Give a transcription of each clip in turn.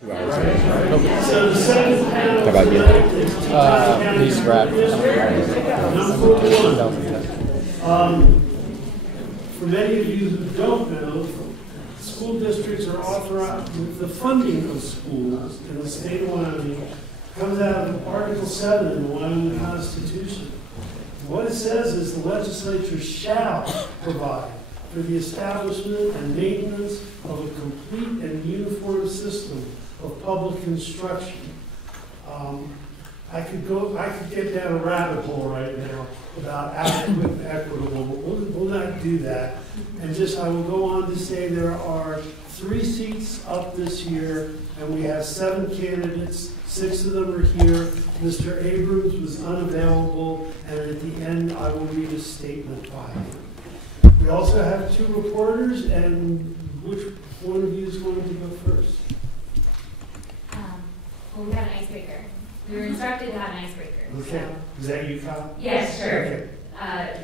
2 hours ago. So the second panel How about you? Please grab. For many of you who don't know, school districts are authorized with the funding of schools in the state of Wyoming comes out of Article 7 in the Wyoming Constitution. What it says is the legislature shall provide for the establishment and maintenance of a complete and uniform system of public instruction. I could get down a rabbit hole right now about adequate and equitable, but we'll not do that. And I will go on to say there are 3 seats up this year, and we have 7 candidates. 6 of them are here. Mr. Abrams was unavailable, and at the end, I will read a statement by him. We also have 2 reporters, and which one of you is going to go first? Well, we have an icebreaker. We were instructed to have an icebreaker. Okay. So. Is that you, Kyle? Yes, sure. Okay.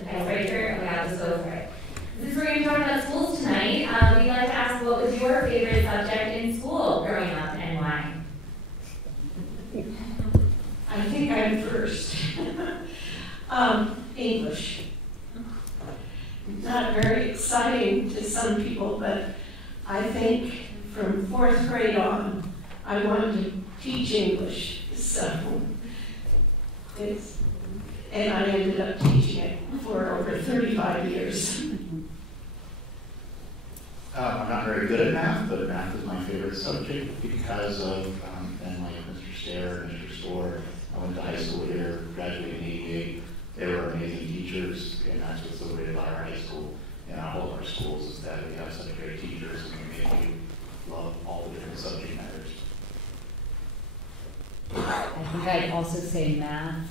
Icebreaker. Okay, I'll just go for it. Since we're going to be talking about schools tonight, we'd like to ask what was your favorite subject in school growing up and why? I think I'm first. English. Not very exciting to some people, but I think from 4th grade on, I wanted to teach English. And I ended up teaching it for over 35 years. I'm not very good at math, but math is my favorite subject because of, and like Mr. Stair and Mr. Store, I went to high school here, graduated in '88. They were amazing teachers, and that's what's so great about our high school and all of our schools is that we have such great teachers and we make you love all the different subject matters. I think I'd also say math,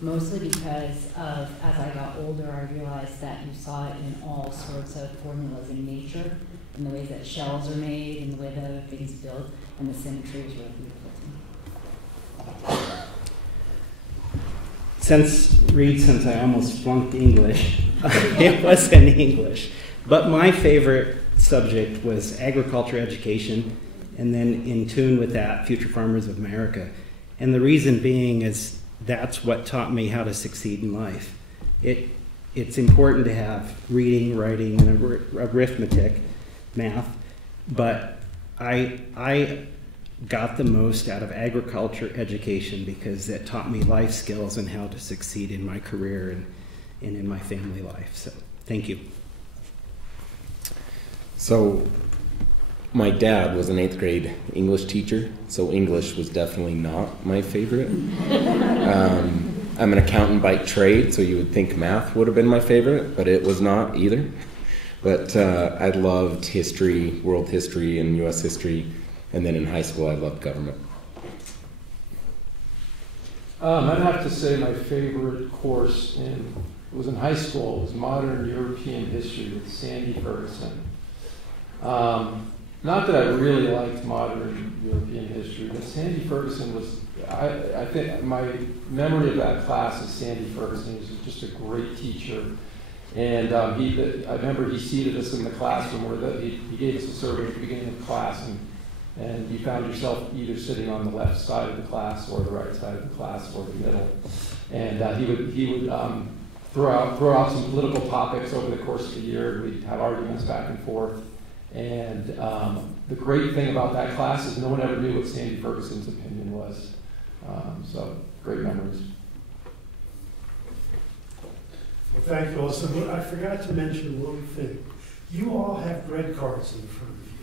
mostly because of, as I got older, I realized that you saw it in all sorts of formulas in nature, in the ways that shells are made, in the way that other things build, and the symmetry is really beautiful to me. Since I almost flunked English, it was in English. But my favorite subject was agriculture education, and then in tune with that, Future Farmers of America. And the reason being is that's what taught me how to succeed in life. It's important to have reading, writing, and arithmetic, math, but I got the most out of agriculture education because it taught me life skills and how to succeed in my career and in my family life. So thank you. So my dad was an 8th grade English teacher, so English was definitely not my favorite. I'm an accountant by trade, so you would think math would have been my favorite, but it was not either. But I loved history, world history, and U.S. history, and then in high school I loved government. I'd have to say my favorite course was in high school. It was Modern European History with Sandy Ferguson. Not that I really liked modern European history, but Sandy Ferguson was, I think my memory of that class is Sandy Ferguson. He was just a great teacher. And I remember he seated us in the classroom where he gave us a survey at the beginning of the class, and you found yourself either sitting on the left side of the class or the right side of the class or the middle. And he would throw out some political topics over the course of the year. We'd have arguments back and forth. And the great thing about that class is no one ever knew what Sandy Ferguson's opinion was. So, great memories. Well, thank you also. I forgot to mention one thing. You all have red cards in front of you.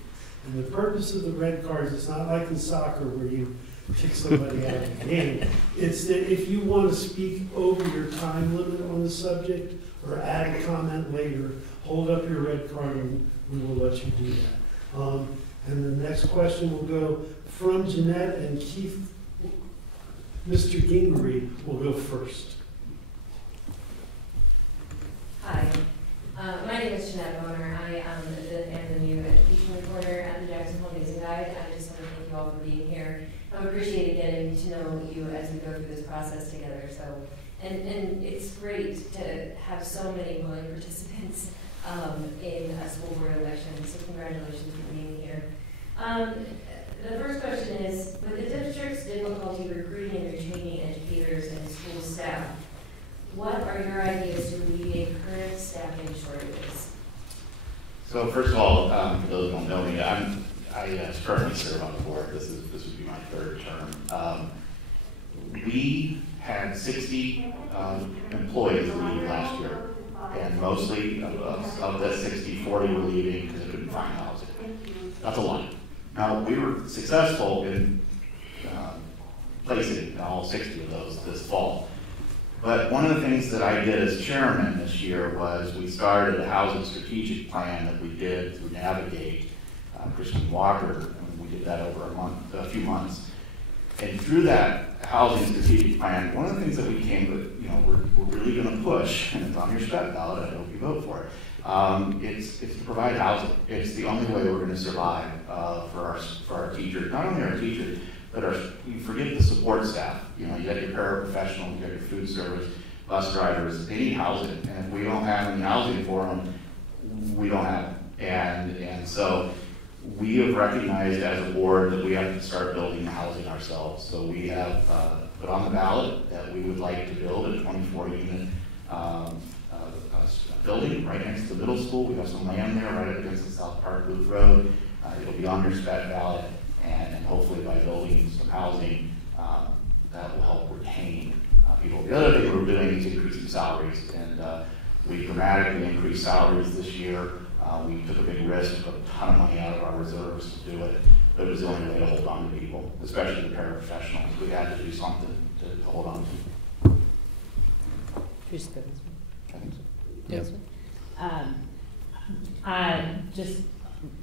And the purpose of the red cards, it's not like in soccer where you kick somebody out of the game. It's that if you want to speak over your time limit on the subject or add a comment later, hold up your red card and we will let you do that. And the next question will go from Jeanette and Keith. Mr. Gingery will go first. Hi, my name is Jeanette Boner. I am the new education reporter at the Jacksonville News and Guide. I just want to thank you all for being here. I've appreciated getting to know you as we go through this process together. So, and it's great to have so many willing participants in a school board election. So congratulations for being here. The first question is, with the district's difficulty recruiting and retaining educators and school staff, what are your ideas to alleviate current staffing shortages? So first of all, for those who don't know me, I currently serve on the board. This would be my third term. We had 60 employees leave last year, and mostly of the 60, 40 were leaving because they couldn't find housing. That's a lot. Now, we were successful in placing all 60 of those this fall. But one of the things that I did as chairman this year was we started a housing strategic plan that we did through Navigate, Christine Walker, and we did that over a few months. And through that housing strategic plan, one of the things that we came with, we're really going to push, and it's on your step ballot, I hope you vote for it, it's to provide housing. It's the only way we're going to survive for our teachers, not only our teachers, but you forget the support staff. You got your paraprofessionals, you got your food service, bus drivers, they need housing. And if we don't have any housing for them, we don't have it. And so we have recognized as a board that we have to start building the housing ourselves. So we have put on the ballot that we would like to build a 24-unit building right next to the middle school. We have some land there right up against the South Park Booth Road. It'll be on your spec ballot. And hopefully by building some housing, that will help retain people. The other thing we're doing is increasing salaries, and we dramatically increased salaries this year. We took a big risk, took a ton of money out of our reserves to do it, but it was the only way to hold on to people, especially the paraprofessionals. We had to do something to hold on to. Yes. Just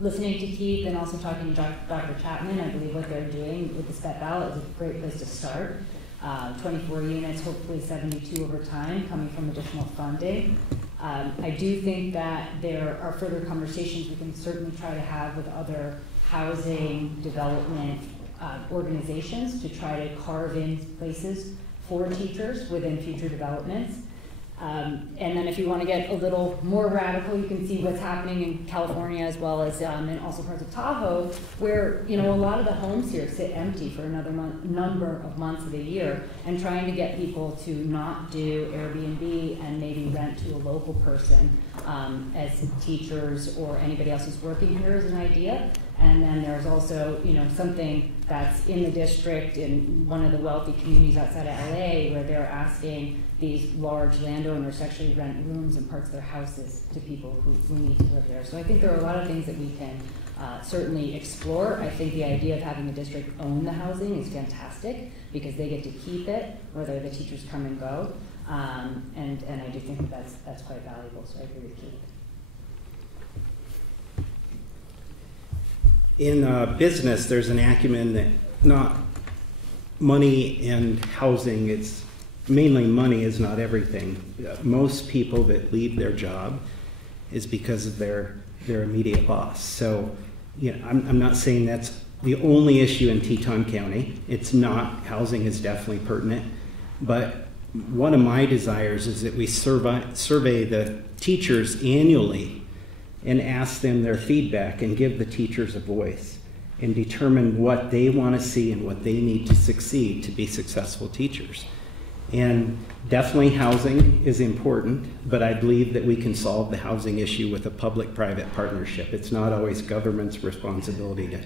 listening to Keith and also talking to Dr. Chapman, I believe what they're doing with the spec ballot is a great place to start. 24 units, hopefully 72 over time, coming from additional funding. I do think that there are further conversations we can certainly try to have with other housing development organizations to try to carve in places for teachers within future developments. And then if you want to get a little more radical, you can see what's happening in California as well as in also parts of Tahoe, where a lot of the homes here sit empty for another number of months of the year, and trying to get people to not do Airbnb and maybe rent to a local person as teachers or anybody else who's working here is an idea. And then there's also, something that's in the district in one of the wealthy communities outside of LA where they're asking these large landowners to actually rent rooms and parts of their houses to people who need to live there. So I think there are a lot of things that we can certainly explore. I think the idea of having the district own the housing is fantastic because they get to keep it, whether the teachers come and go. And I do think that that's quite valuable, so I agree with Keith. In business, there's an acumen that not money and housing, it's mainly money is not everything. Most people that leave their job is because of their immediate boss. So, I'm not saying that's the only issue in Teton County. It's not. Housing is definitely pertinent. But one of my desires is that we survey the teachers annually and ask them their feedback and give the teachers a voice and determine what they want to see and what they need to succeed to be successful teachers. And definitely housing is important, but I believe that we can solve the housing issue with a public-private partnership. It's not always government's responsibility to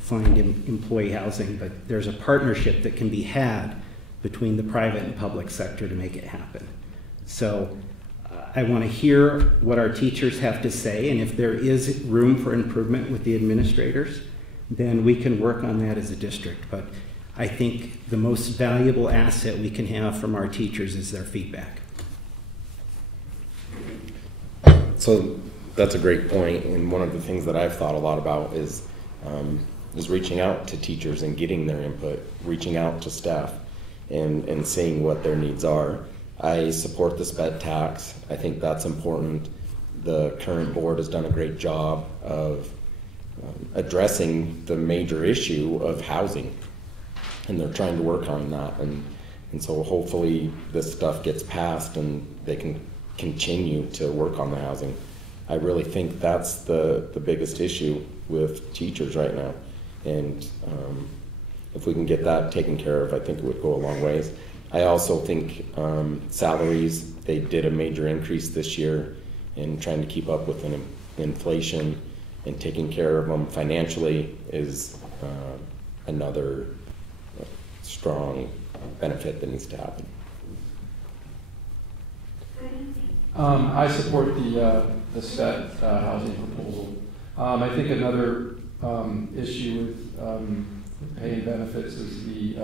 find employee housing, but there's a partnership that can be had between the private and public sector to make it happen. So I want to hear what our teachers have to say, and if there is room for improvement with the administrators, then we can work on that as a district. But I think the most valuable asset we can have from our teachers is their feedback. So that's a great point, and one of the things that I've thought a lot about is reaching out to teachers and getting their input, reaching out to staff and seeing what their needs are. I support the sped tax. I think that's important. The current board has done a great job of addressing the major issue of housing, and they're trying to work on that. And so hopefully this stuff gets passed and they can continue to work on the housing. I really think that's the biggest issue with teachers right now And if we can get that taken care of, I think it would go a long ways. I also think salaries, they did a major increase this year in trying to keep up with inflation, and taking care of them financially is another strong benefit that needs to happen. I support the SPET housing proposal. I think another issue with pay and benefits is the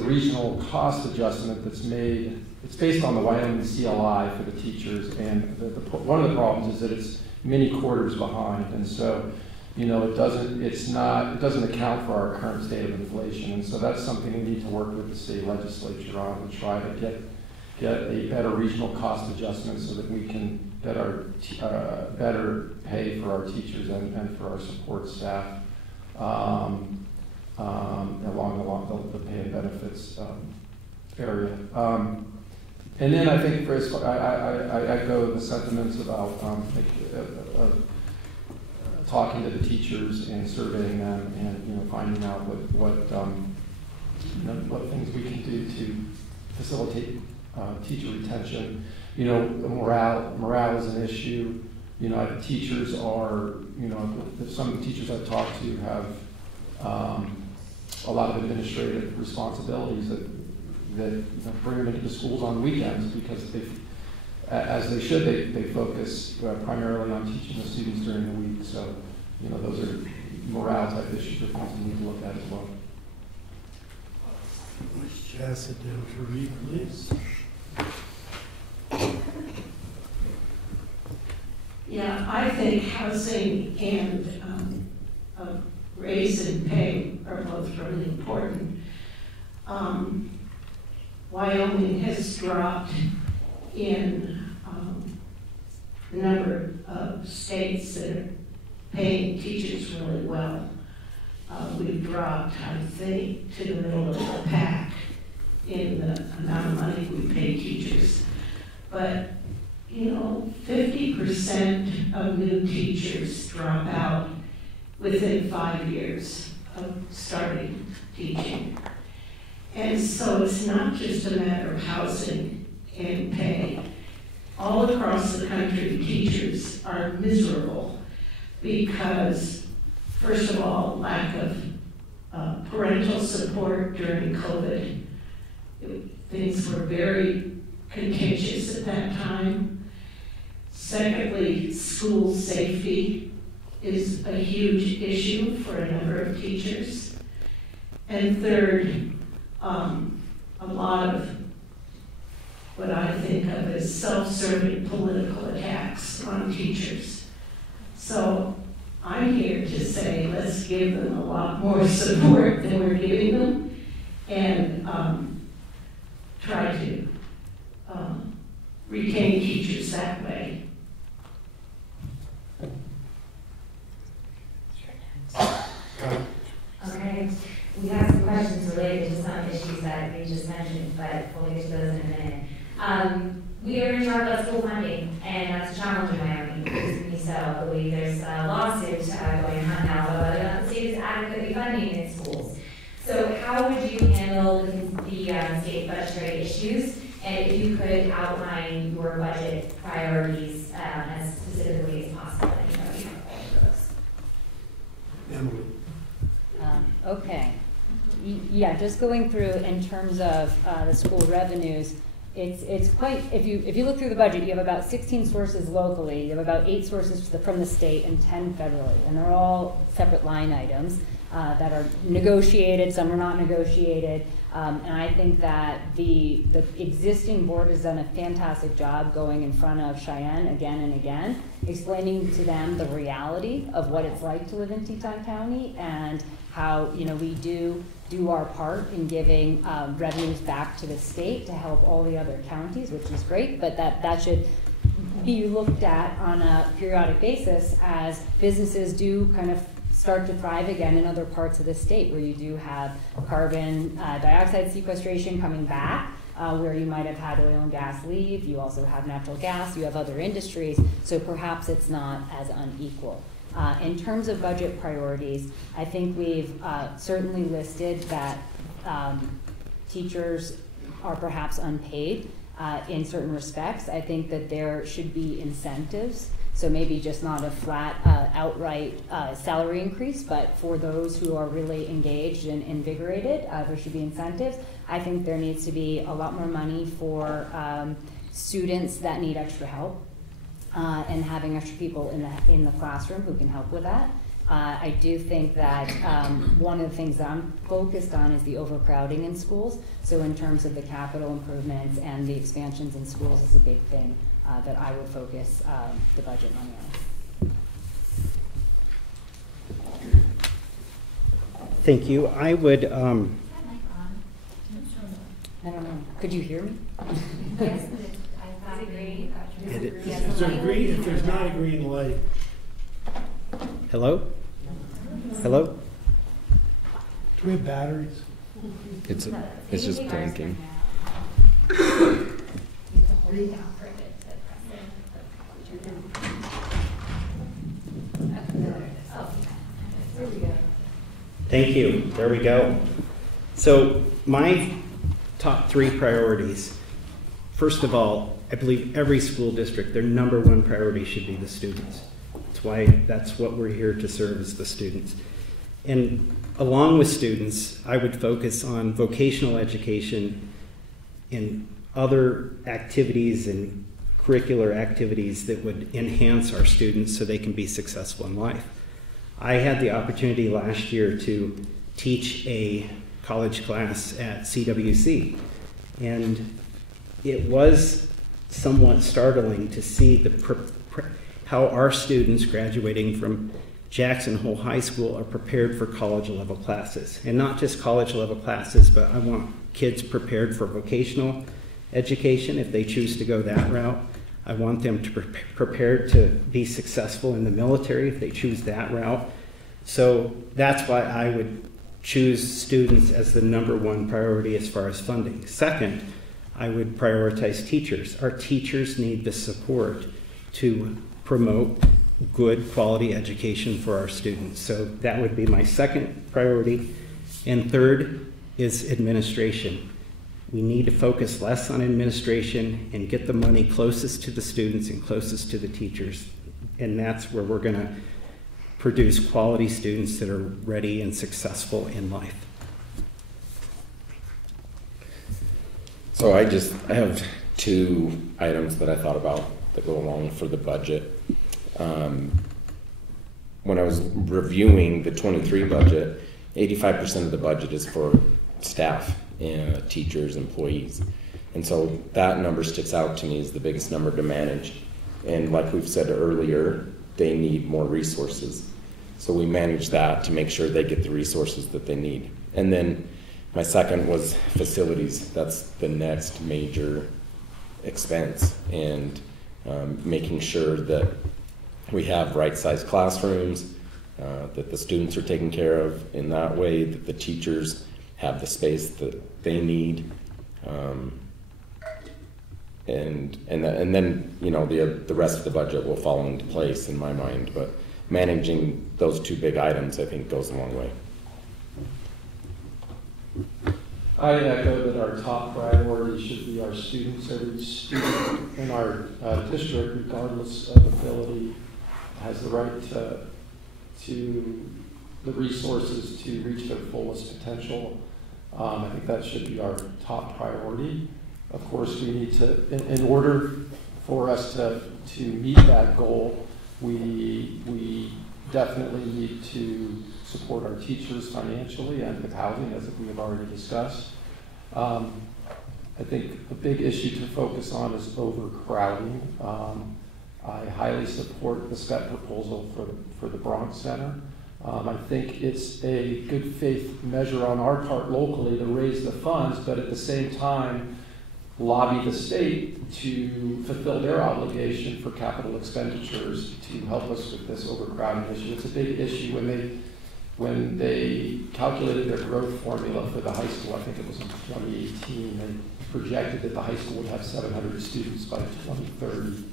regional cost adjustment that's made. It's based on the Wyoming CLI for the teachers, and one of the problems is that it's many quarters behind, and so it doesn't account for our current state of inflation, and so that's something we need to work with the state legislature on to try to get a better regional cost adjustment so that we can get our better pay for our teachers and for our support staff along the pay and benefits area. And then I think I echo the sentiments about talking to the teachers and surveying them, and finding out what things we can do to facilitate teacher retention. Morale is an issue. The teachers are, some of the teachers I've talked to have a lot of administrative responsibilities that bring them into the schools on weekends, because as they should, they focus primarily on teaching the students during the week. So, those are morale type issues or things we need to look at as well. Let's pass it down to Reed, please. Yeah, I think housing and a raise in pay are both really important. Wyoming has dropped in the number of states that are paying teachers really well. We've dropped, I think, to the middle of the pack in the amount of money we pay teachers. But 50% of new teachers drop out within 5 years of starting teaching. And so it's not just a matter of housing and pay. All across the country, teachers are miserable because, first of all, lack of parental support during COVID. Things were very contentious at that time. Secondly, school safety is a huge issue for a number of teachers. And third, a lot of what I think of as self-serving political attacks on teachers. So I'm here to say, let's give them a lot more support than we're giving them, and try to retain teachers that way. Okay, we have some questions related to some issues that we just mentioned, but we'll get to those in a minute. We are going to talk about school funding, and that's a challenge in Wyoming. Reasonably so. I believe there's a lawsuit going on now about whether or not the state is adequately funding its schools. So how would you handle the state budgetary issues? And if you could outline your budget priorities as specifically as possible, you have all of those. Emily. Okay. Yeah, just going through in terms of the school revenues, it's quite, if you look through the budget, you have about 16 sources locally, you have about 8 sources from the state and 10 federally, and they're all separate line items that are negotiated, some are not negotiated, and I think that the existing board has done a fantastic job going in front of Cheyenne again and again, explaining to them the reality of what it's like to live in Teton County and how we do our part in giving revenues back to the state to help all the other counties, which is great, but that should be looked at on a periodic basis as businesses do kind of start to thrive again in other parts of the state where you do have carbon dioxide sequestration coming back, where you might have had oil and gas leave. You also have natural gas, you have other industries, so perhaps it's not as unequal. In terms of budget priorities, I think we've certainly listed that teachers are perhaps unpaid in certain respects. I think that there should be incentives. So maybe just not a flat outright salary increase, but for those who are really engaged and invigorated, there should be incentives. I think there needs to be a lot more money for students that need extra help and having extra people in the classroom who can help with that. I do think that one of the things that I'm focused on is the overcrowding in schools. So in terms of the capital improvements and the expansions in schools is a big thing that I would focus the budget money on. Thank you. I would, I don't know. Could you hear me? Yes, I agree. Is there green? If there's not a green light. hello? Hello? Do we have batteries? It's just blinking. Thank you. There we go. So my top 3 priorities. First of all, I believe every school district, their number 1 priority should be the students. That's what we're here to serve, as the students. And along with students, I would focus on vocational education and other activities and curricular activities that would enhance our students so they can be successful in life. I had the opportunity last year to teach a college class at CWC, and it was somewhat startling to see how our students graduating from Jackson Hole High School are prepared for college level classes. And not just college level classes, but I want kids prepared for vocational education if they choose to go that route. I want them to prepared to be successful in the military if they choose that route. So that's why I would choose students as the number 1 priority as far as funding. Second, I would prioritize teachers. Our teachers need the support to promote good quality education for our students. So that would be my second priority. And third is administration. We need to focus less on administration and get the money closest to the students and closest to the teachers. And that's where we're going to produce quality students that are ready and successful in life. So I have 2 items that I thought about that go along for the budget. When I was reviewing the 23 budget, 85% of the budget is for staff, teachers, employees. And so that number sticks out to me as the biggest number to manage. And like we've said earlier, they need more resources. So we manage that to make sure they get the resources that they need. And then my second was facilities. That's the next major expense, and making sure that we have right-sized classrooms, that the students are taken care of in that way, that the teachers have the space that they need, and then the rest of the budget will fall into place in my mind. But managing those 2 big items, I think, goes a long way. I echo that our top priority should be our students. Every student in our district, regardless of ability, has the right to the resources to reach their fullest potential. I think that should be our top priority. Of course, we need to, in order for us to meet that goal, we definitely need to support our teachers financially and with housing, as we have already discussed. I think a big issue to focus on is overcrowding. I highly support the SPET proposal for the Bronx Center. I think it's a good faith measure on our part locally to raise the funds, but at the same time, lobby the state to fulfill their obligation for capital expenditures to help us with this overcrowding issue. It's a big issue. When they calculated their growth formula for the high school, I think it was in 2018, they projected that the high school would have 700 students by 2030.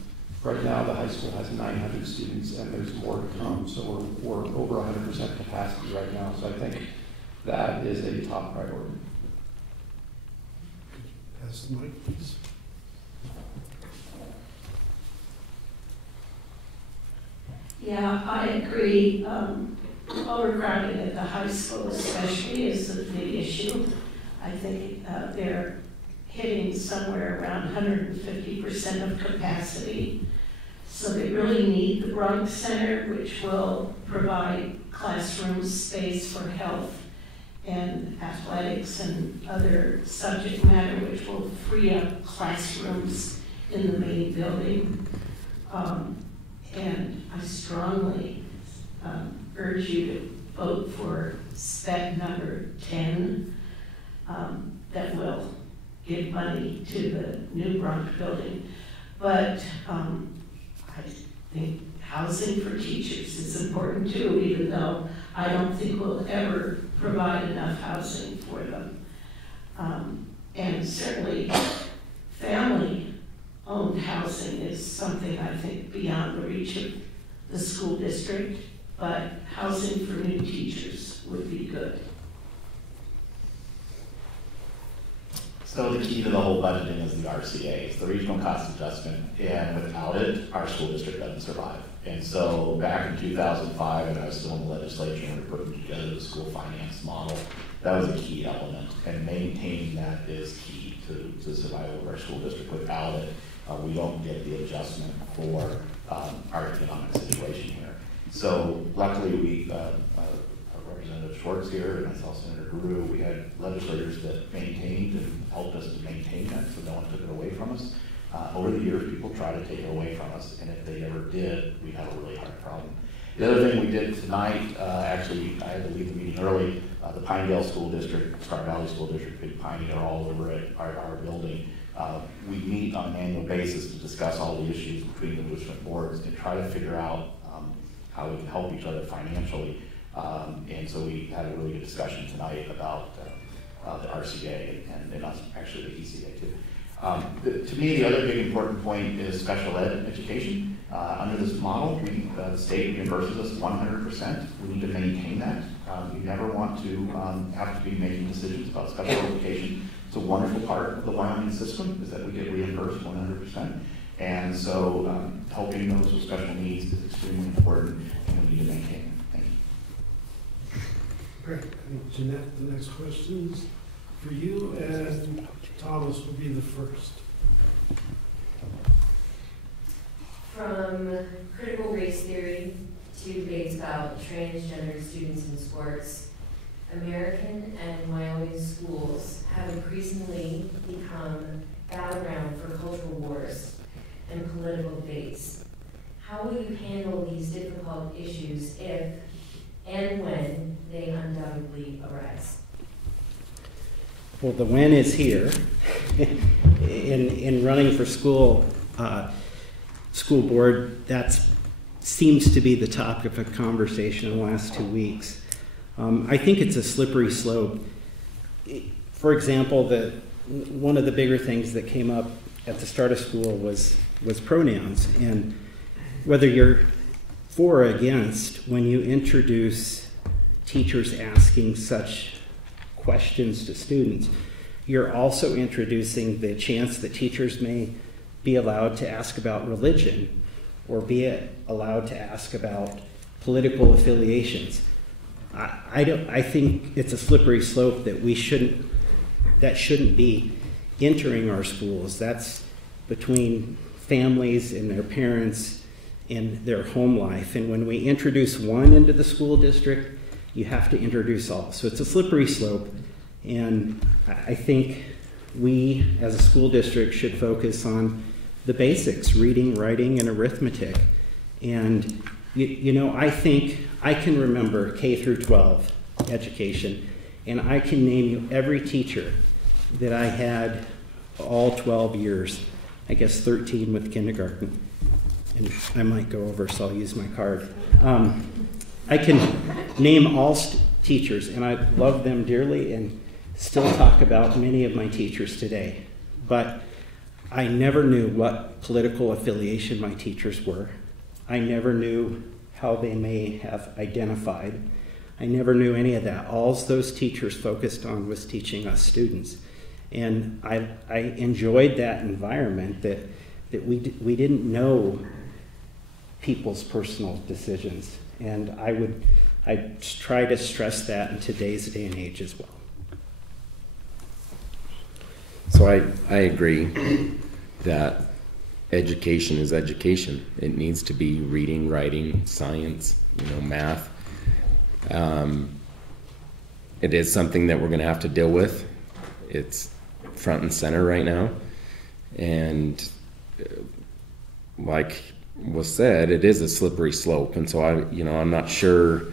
Right now, the high school has 900 students, and there's more to come, so we're over 100% capacity right now, so I think that is a top priority. Pass the mic, please. Yeah, I agree. Overcrowding at the high school especially is a big issue. I think they're hitting somewhere around 150% of capacity. So they really need the Bronx Center, which will provide classroom space for health and athletics and other subject matter, which will free up classrooms in the main building. And I strongly urge you to vote for spec number 10 that will give money to the new Bronx building. But I think housing for teachers is important too, even though I don't think we'll ever provide enough housing for them. And certainly family-owned housing is something I think beyond the reach of the school district, but housing for new teachers would be good. So the key to the whole budgeting is the RCA, it's the regional cost adjustment, and without it, our school district doesn't survive. And so back in 2005, when I was still in the legislature and we were putting together the school finance model, that was a key element, and maintaining that is key to the survival of our school district. Without it, we don't get the adjustment for our economic situation here. So luckily, we Representative Schwartz here and myself, Senator Guru, we had legislators that maintained and helped us to maintain that, so no one took it away from us. Over the years, people try to take it away from us, and if they ever did, we'd have a really hard problem. The other thing we did tonight, actually, I had to leave the meeting early. The Pinedale School District, Star Valley School District, Big Piney, they're all over at our building. We meet on an annual basis to discuss all the issues between the different boards and try to figure out how we can help each other financially. And so we had a really good discussion tonight about the RCA and us, actually the ECA too. To me, the other big important point is special ed education. Under this model, the state reimburses us 100%. We need to maintain that. We never want to have to be making decisions about special education. It's a wonderful part of the Wyoming system is that we get reimbursed 100%. And so helping those with special needs is extremely important, and we need to maintain it. Thank you. Great. I think Jeanette, the next question is for you, and Thomas will be the first. From critical race theory to debates about transgender students in sports, American and Wyoming schools have increasingly become battleground for cultural wars and political debates. How will you handle these difficult issues if and when they undoubtedly arise? Well, the when is here. In running for school board, that seems to be the topic of conversation in the last 2 weeks. I think it's a slippery slope. For example, one of the bigger things that came up at the start of school was pronouns, and whether you're for or against, when you introduce teachers asking such questions to students, you're also introducing the chance that teachers may be allowed to ask about religion or be allowed to ask about political affiliations. I think it's a slippery slope that shouldn't be entering our schools. That's between families and their parents and their home life. And when we introduce one into the school district, you have to introduce all. So it's a slippery slope. And I think we, as a school district, should focus on the basics, reading, writing, and arithmetic. And, you know, I think I can remember K through 12 education, and I can name you every teacher that I had all 12 years, I guess 13 with kindergarten. And I might go over, so I'll use my card. I can name all teachers, and I love them dearly and still talk about many of my teachers today. But I never knew what political affiliation my teachers were. I never knew how they may have identified. I never knew any of that. All those teachers focused on was teaching us students. And I enjoyed that environment that we didn't know people's personal decisions. And I try to stress that in today's day and age as well. So I agree that education is education. It needs to be reading, writing, science, math. It is something that we're going to have to deal with. It's front and center right now. And like was said, it is a slippery slope. And so I'm not sure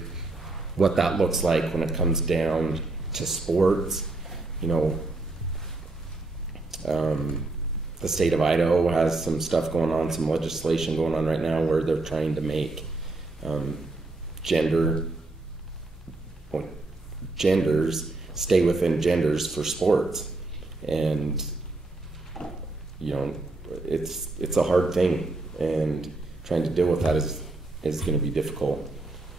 what that looks like when it comes down to sports. The state of Idaho has some stuff going on, some legislation going on right now where they're trying to make genders stay within genders for sports. And it's a hard thing, and trying to deal with that is going to be difficult.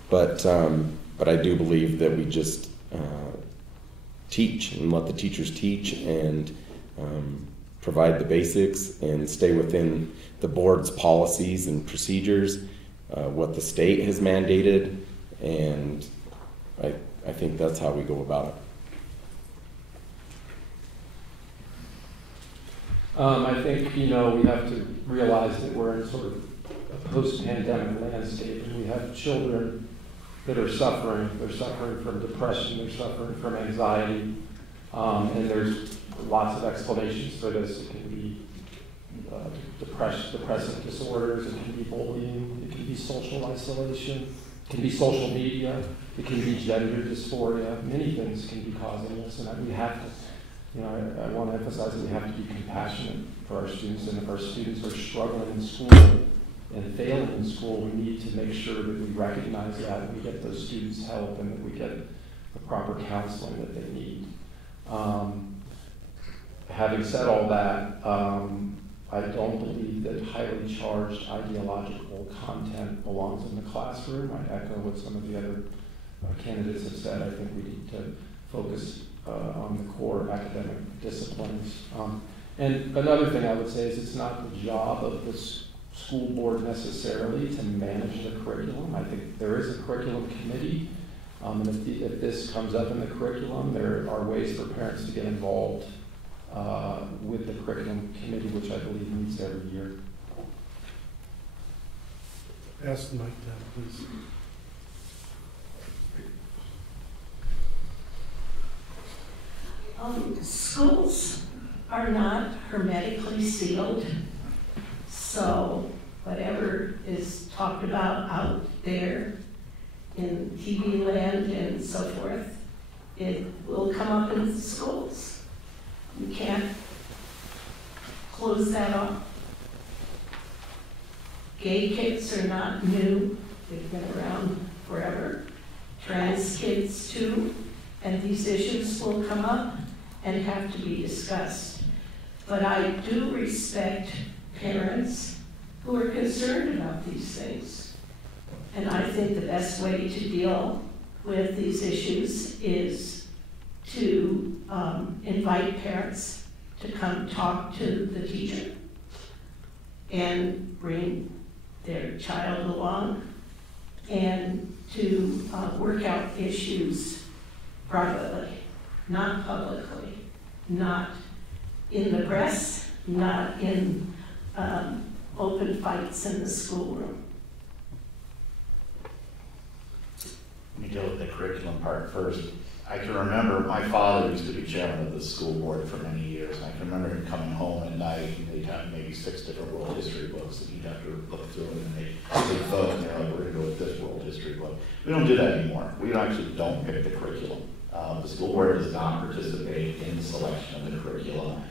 But I do believe that we just teach and let the teachers teach and provide the basics and stay within the board's policies and procedures, what the state has mandated, and I think that's how we go about it. I think, we have to realize that we're in sort of a post-pandemic landscape, and we have children that are suffering. They're suffering from depression, they're suffering from anxiety, and there's lots of explanations for this. It can be depressive disorders, it can be bullying, it can be social isolation, it can be social media, it can be gender dysphoria. Many things can be causing this, and we have to, I want to emphasize that we have to be compassionate for our students, and if our students are struggling in school and failing in school, we need to make sure that we recognize that and we get those students help and that we get the proper counseling that they need. Having said all that, I don't believe that highly charged ideological content belongs in the classroom. I echo what some of the other candidates have said. I think we need to focus on the core academic disciplines. And another thing I would say is it's not the job of the school board necessarily to manage the curriculum. I think there is a curriculum committee, and if this comes up in the curriculum, there are ways for parents to get involved with the curriculum committee, which I believe meets every year. Pass the mic down, please. Schools are not hermetically sealed, so whatever is talked about out there in TV land and so forth, it will come up in the schools. You can't close that off. Gay kids are not new. They've been around forever. Trans kids too. And these issues will come up and have to be discussed. But I do respect parents who are concerned about these things. And I think the best way to deal with these issues is to invite parents to come talk to the teacher and bring their child along and to work out issues privately, not publicly, not in the press, not in open fights in the schoolroom. Let me deal with the curriculum part first. I can remember my father used to be chairman of the school board for many years, and I can remember him coming home at night and they'd have maybe 6 different world history books that he'd have to look through, and they'd vote, and they're like, we're going to go with this world history book. We don't do that anymore. We actually don't pick the curriculum. The school board does not participate in the selection of the curriculum.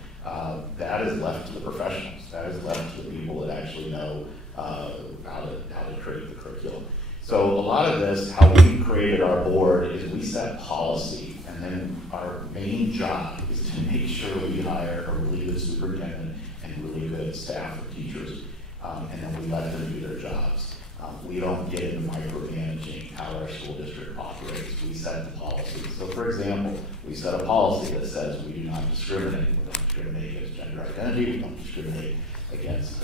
That is left to the professionals. That is left to the people that actually know how to create the curriculum. So a lot of this, how we created our board, is we set policy, and then our main job is to make sure we hire a really good superintendent and really good staff of teachers, and then we let them do their jobs. We don't get into micromanaging how our school district operates. We set the policies. So for example, we set a policy that says we do not discriminate. We don't discriminate against gender identity. We don't discriminate against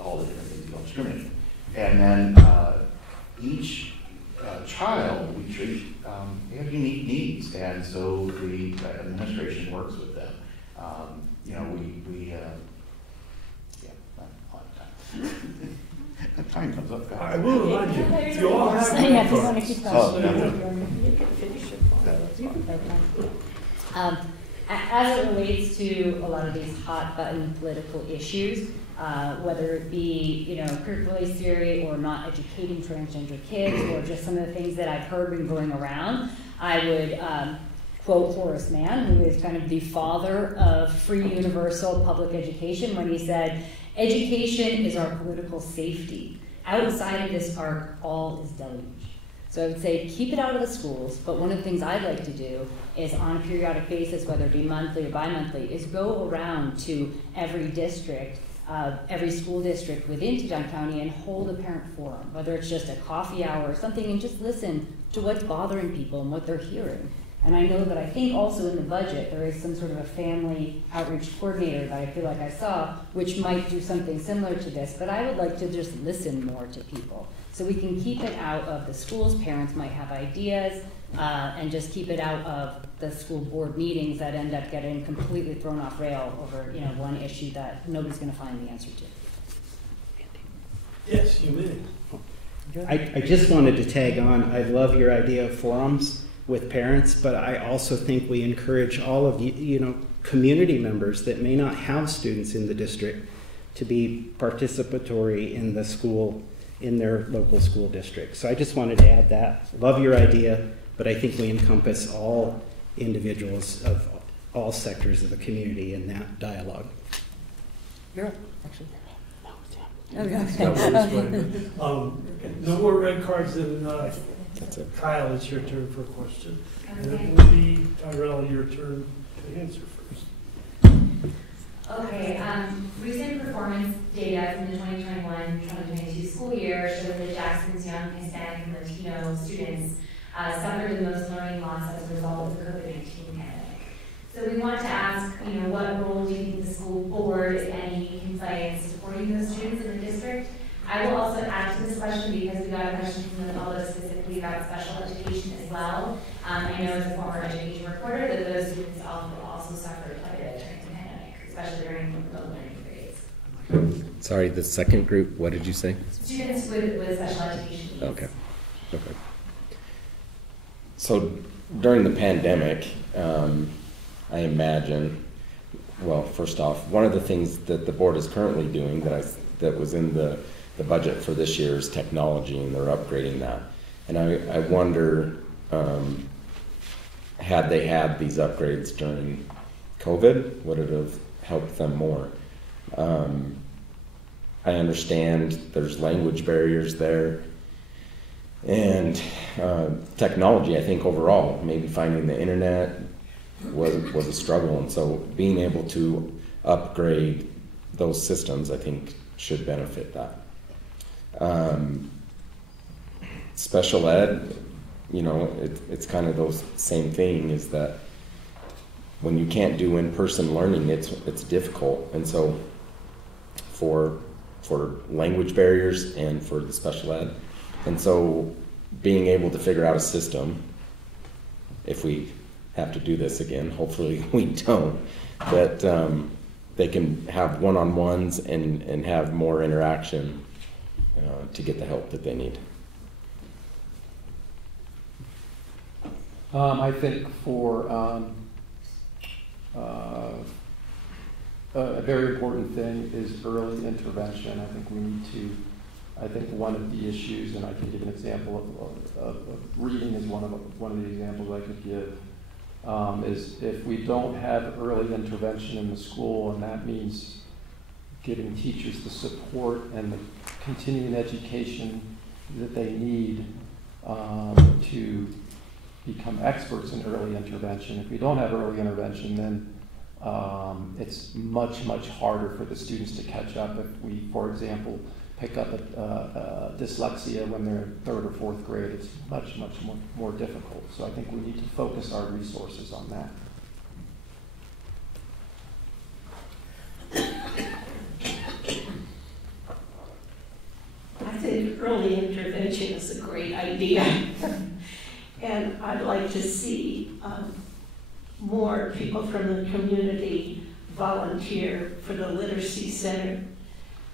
all the different things we don't discriminate. And then each child we treat, they have unique needs, and so the administration works with them. You know, the time comes up, guys. I will remind you, you all have. Yeah, if you want to keep Oh, going. As it relates to a lot of these hot button political issues, whether it be, you know, critical race theory or not educating transgender kids or just some of the things that I've heard been going around, I would quote Horace Mann, who is kind of the father of free universal public education, when he said, "Education is our political safety. Outside of this arc, all is deluge." So I would say keep it out of the schools, but one of the things I'd like to do is on a periodic basis, whether it be monthly or bi-monthly, is go around to every district, every school district within Teton County and hold a parent forum, whether it's just a coffee hour or something, and just listen to what's bothering people and what they're hearing. And I know that I think also in the budget, there is some sort of a family outreach coordinator that I feel like I saw, which might do something similar to this, but I would like to just listen more to people. So we can keep it out of the schools, parents might have ideas, and just keep it out of the school board meetings that end up getting completely thrown off rail over, you know, one issue that nobody's gonna find the answer to. Yes, you may. I just wanted to tag on, I love your idea of forums with parents, but I also think we encourage all of you know, community members that may not have students in the district to be participatory in the school, in their local school district. So I just wanted to add that. Love your idea, but I think we encompass all individuals of all sectors of the community in that dialogue. You're actually. No more red cards than That's it. Kyle, it's your turn for a question. And it will be, Tyrell, your turn to answer first. Okay, recent performance data from the 2021-2022 school year showed that Jackson's young Hispanic and Latino students suffered the most learning loss as a result of the COVID-19 pandemic. So we want to ask, you know, what role do you think the school board, if any, can play in supporting those students in the district? I will also add to this question because we got a question from the public specifically about special education as well. I know as a former education reporter that those students also suffered quite a bit during the pandemic, especially during remote learning periods. Sorry, the second group, what did you say? Students with special education needs. Okay. Okay. So during the pandemic, I imagine, well, first off, one of the things that the board is currently doing that was in the budget for this year is technology, and they're upgrading that. And I wonder, had they had these upgrades during COVID, would it have helped them more? I understand there's language barriers there, and technology, I think overall, maybe finding the internet was a struggle, and so being able to upgrade those systems, I think, should benefit that. Special ed, you know, it's kind of those same thing, is that when you can't do in-person learning, it's difficult, and so for language barriers and for the special ed, and so being able to figure out a system, if we have to do this again, hopefully we don't, that they can have one-on-ones and have more interaction to get the help that they need. I think for a very important thing is early intervention. I think we need to, I think one of the issues, and I can give an example of reading is one of the examples I could give, is if we don't have early intervention in the school, and that means giving teachers the support and the continuing education that they need to become experts in early intervention. If we don't have early intervention, then it's much, much harder for the students to catch up if we, for example, pick up dyslexia when they're in 3rd or 4th grade. It's much, much more difficult. So I think we need to focus our resources on that. I think early intervention is a great idea. And I'd like to see more people from the community volunteer for the Literacy Center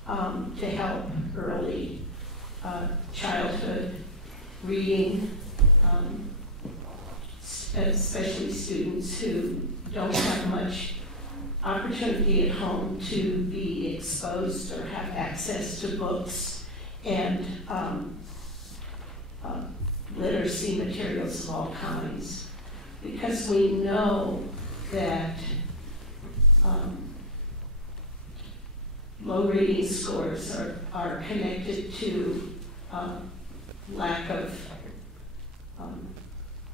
to help early childhood reading, especially students who don't have much opportunity at home to be exposed or have access to books and literacy materials of all kinds. Because we know that low reading scores are connected to lack of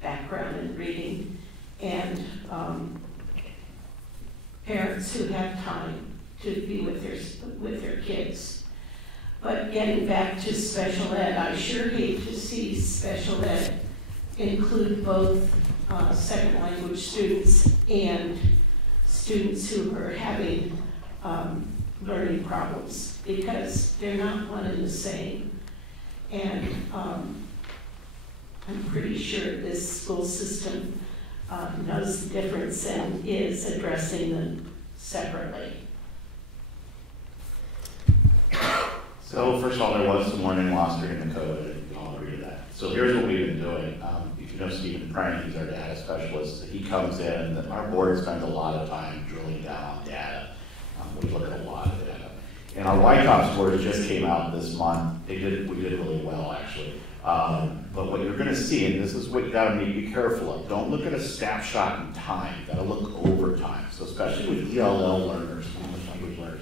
background in reading, and parents who have time to be with their kids. But getting back to special ed, I sure hate to see special ed include both second language students and students who are having learning problems, because they're not one and the same. And I'm pretty sure this school system knows the difference and is addressing them separately. So first of all, there was some learning loss during the COVID, and we all agree to that. So here's what we've been doing. If you know Stephen Prank, he's our data specialist. He comes in, and our board spends a lot of time drilling down on data. We look at a lot of data. And our YCOM scores just came out this month. We did really well, actually. But what you're going to see, and this is what you got to be careful of, don't look at a snapshot in time. You got to look over time. So especially with ELL learners, English language learners,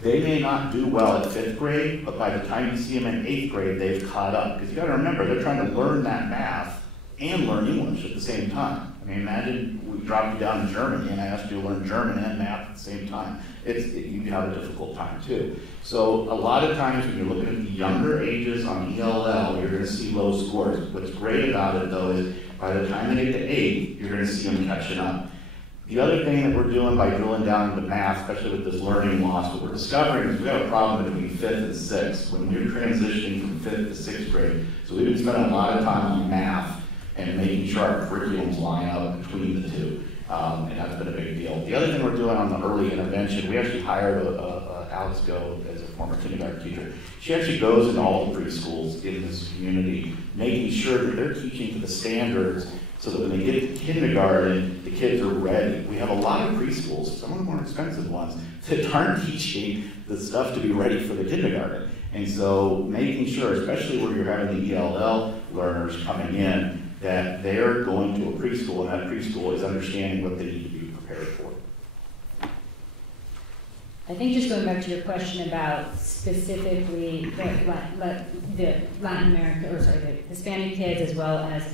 they may not do well at 5th grade, but by the time you see them in 8th grade, they've caught up. Because you got to remember, they're trying to learn that math and learn English at the same time. I mean, imagine we dropped you down to Germany and I asked you to learn German and math at the same time. You have a difficult time too. So a lot of times when you're looking at the younger ages on ELL, you're going to see low scores. What's great about it though is by the time they get to 8, you're going to see them catching up. The other thing that we're doing by drilling down into math, especially with this learning loss, what we're discovering is we've got a problem between 5th and 6th when we're transitioning from 5th to 6th grade. So we've been spending a lot of time on math and making sure our curriculums line up between the two. And that's been a big deal. The other thing we're doing on the early intervention, we actually hired Alex Go as a former kindergarten teacher. She actually goes into all the preschools in this community, making sure that they're teaching to the standards so that when they get to kindergarten, the kids are ready. We have a lot of preschools, some of the more expensive ones, that aren't teaching the stuff to be ready for the kindergarten. And so making sure, especially where you're having the ELL learners coming in, that they're going to a preschool, and that preschool is understanding what they need to be prepared for. I think just going back to your question about specifically the Latin America, or sorry, the Hispanic kids as well as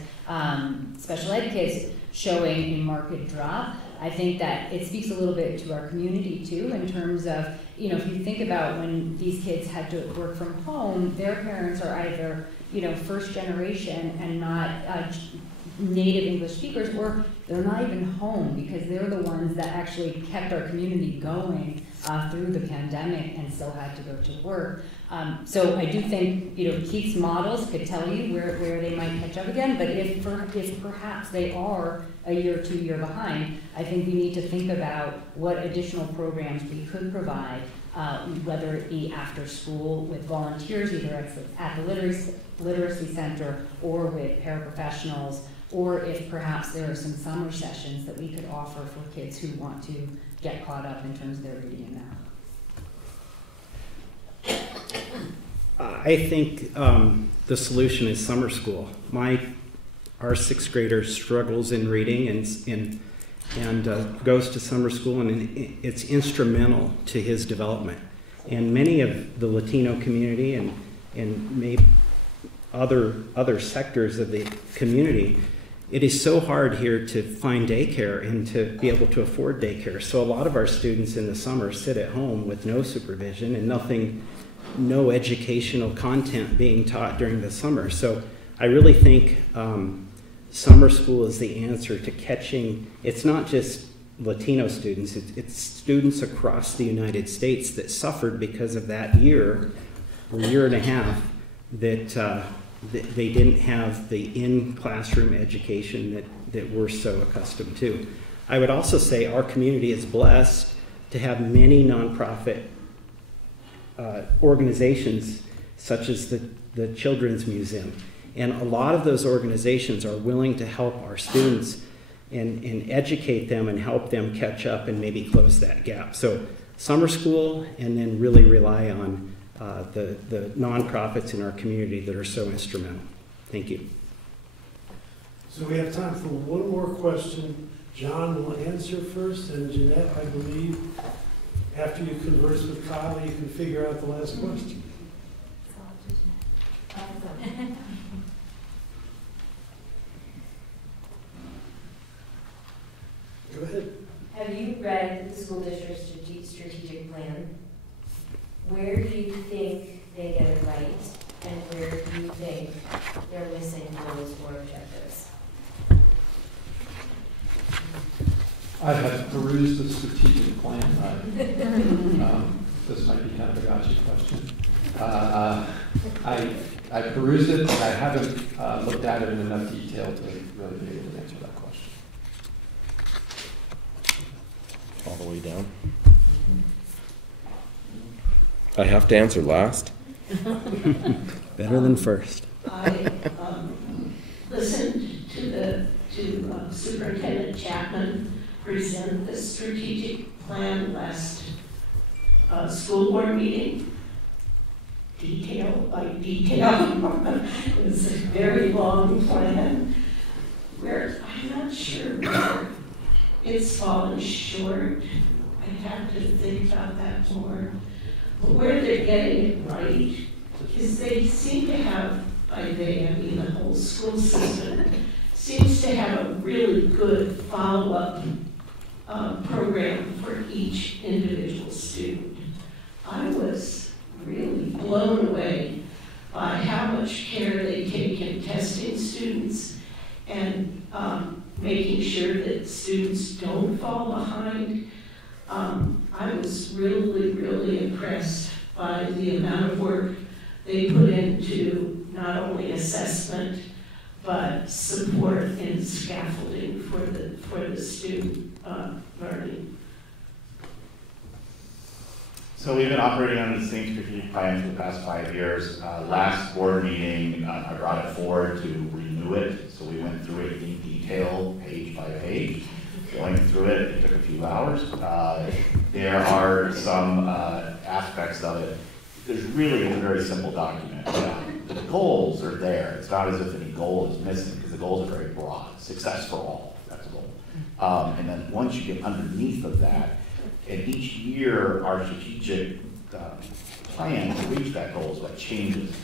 special ed kids showing a marked drop, I think that it speaks a little bit to our community too, in terms of, you know, if you think about when these kids had to work from home, their parents are either, you know, first generation and not native English speakers, or they're not even home because they're the ones that actually kept our community going through the pandemic and still had to go to work. So I do think, you know, Keith's models could tell you where they might catch up again, but if perhaps they are a year or 2 years behind, I think we need to think about what additional programs we could provide, whether it be after school with volunteers, either at the literacy center or with paraprofessionals, or if perhaps there are some summer sessions that we could offer for kids who want to get caught up in terms of their reading and math. I think the solution is summer school. Our 6th grader struggles in reading and goes to summer school, and it's instrumental to his development. And many of the Latino community and maybe other sectors of the community it is so hard here to find daycare and to be able to afford daycare. So a lot of our students in the summer sit at home with no supervision and no educational content being taught during the summer. So I really think summer school is the answer to catching, it's not just Latino students, it's students across the United States that suffered because of that year or year and a half that they didn't have the in-classroom education that we're so accustomed to. I would also say our community is blessed to have many nonprofit organizations such as the Children's Museum. And a lot of those organizations are willing to help our students and educate them and help them catch up and maybe close that gap. So summer school, and then really rely on the nonprofits in our community that are so instrumental. Thank you. So we have time for one more question. John will answer first, and Jeanette, I believe, after you converse with Kyle, you can figure out the last question. Go ahead. Have you read the school district's strategic plan? Where do you think they get it right, and where do you think they're missing goals or objectives? I have perused the strategic plan. This might be kind of a gotcha question. I perused it, but I haven't looked at it in enough detail to really be able to answer that question. All the way down. I have to answer last. Better than first. I listened to Superintendent Chapman present the strategic plan last school board meeting, detail by detail. It was a very long plan where I'm not sure where it's fallen short. I have to think about that more. But where they're getting it right is they seem to have, by they, I mean the whole school system, seems to have a really good follow-up program for each individual student. I was really blown away by how much care they take in testing students and making sure that students don't fall behind. I was really, really impressed by the amount of work they put into not only assessment, but support and scaffolding for the student learning. So we've been operating under the same strategic plan for the past 5 years. Last board meeting, I brought it forward to renew it. So we went through it in detail, page by page. Going through it, it took a few hours. There are some aspects of it. There's really a very simple document. The goals are there. It's not as if any goal is missing because the goals are very broad. Success for all, that's a goal. And then once you get underneath of that, and each year our strategic plan to reach that goal is what changes.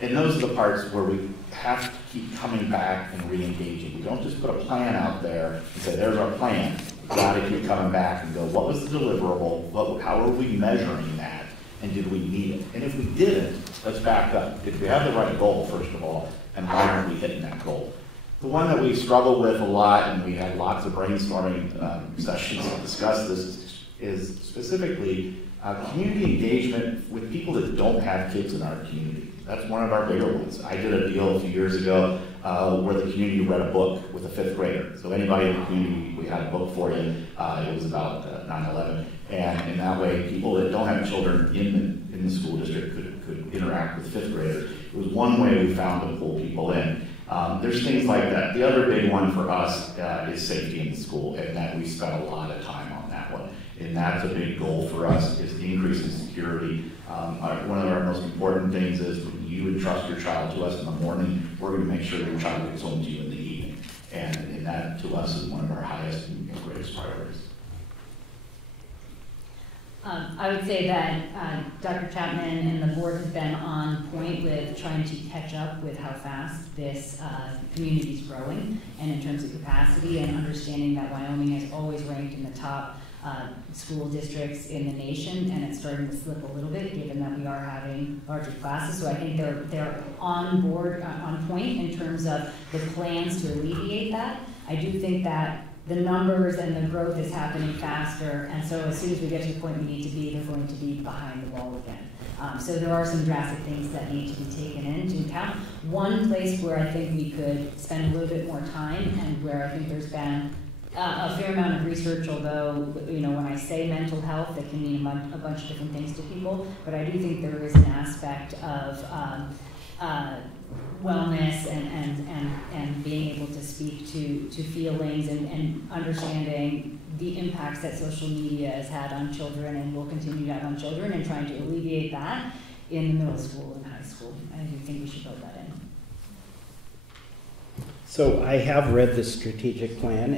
And those are the parts where we have to keep coming back and re-engaging. We don't just put a plan out there and say, there's our plan. We've got to keep coming back and go, what was the deliverable? How are we measuring that? And did we meet it? And if we didn't, let's back up. Did we have the right goal, first of all? And why aren't we hitting that goal? The one that we struggle with a lot, and we had lots of brainstorming sessions to discuss this, is specifically community engagement with people that don't have kids in our community. That's one of our bigger ones. I did a deal a few years ago where the community read a book with a 5th grader. So anybody in the community, we had a book for you. It was about 9/11. And in that way, people that don't have children in the school district could interact with 5th graders. It was one way we found to pull people in. There's things like that. The other big one for us is safety in the school, and that we spent a lot of time on that one. And that's a big goal for us, is increasing security. One of our most important things is when you entrust your child to us in the morning, we're going to make sure your child gets home to you in the evening. And that, to us, is one of our highest and greatest priorities. I would say that Dr. Chapman and the board have been on point with trying to catch up with how fast this community is growing, and in terms of capacity, and understanding that Wyoming has always ranked in the top school districts in the nation, and it's starting to slip a little bit given that we are having larger classes. So I think they're on board, on point in terms of the plans to alleviate that. I do think that the numbers and the growth is happening faster, and so as soon as we get to the point we need to be, they're going to be behind the ball again. So there are some drastic things that need to be taken into account. One place where I think we could spend a little bit more time, and where I think there's been a fair amount of research, although, you know, when I say mental health, it can mean a bunch of different things to people, but I do think there is an aspect of wellness and being able to speak to feelings and understanding the impacts that social media has had on children and will continue to have on children, and trying to alleviate that in the middle school and high school. I do think we should build that in. So I have read the strategic plan,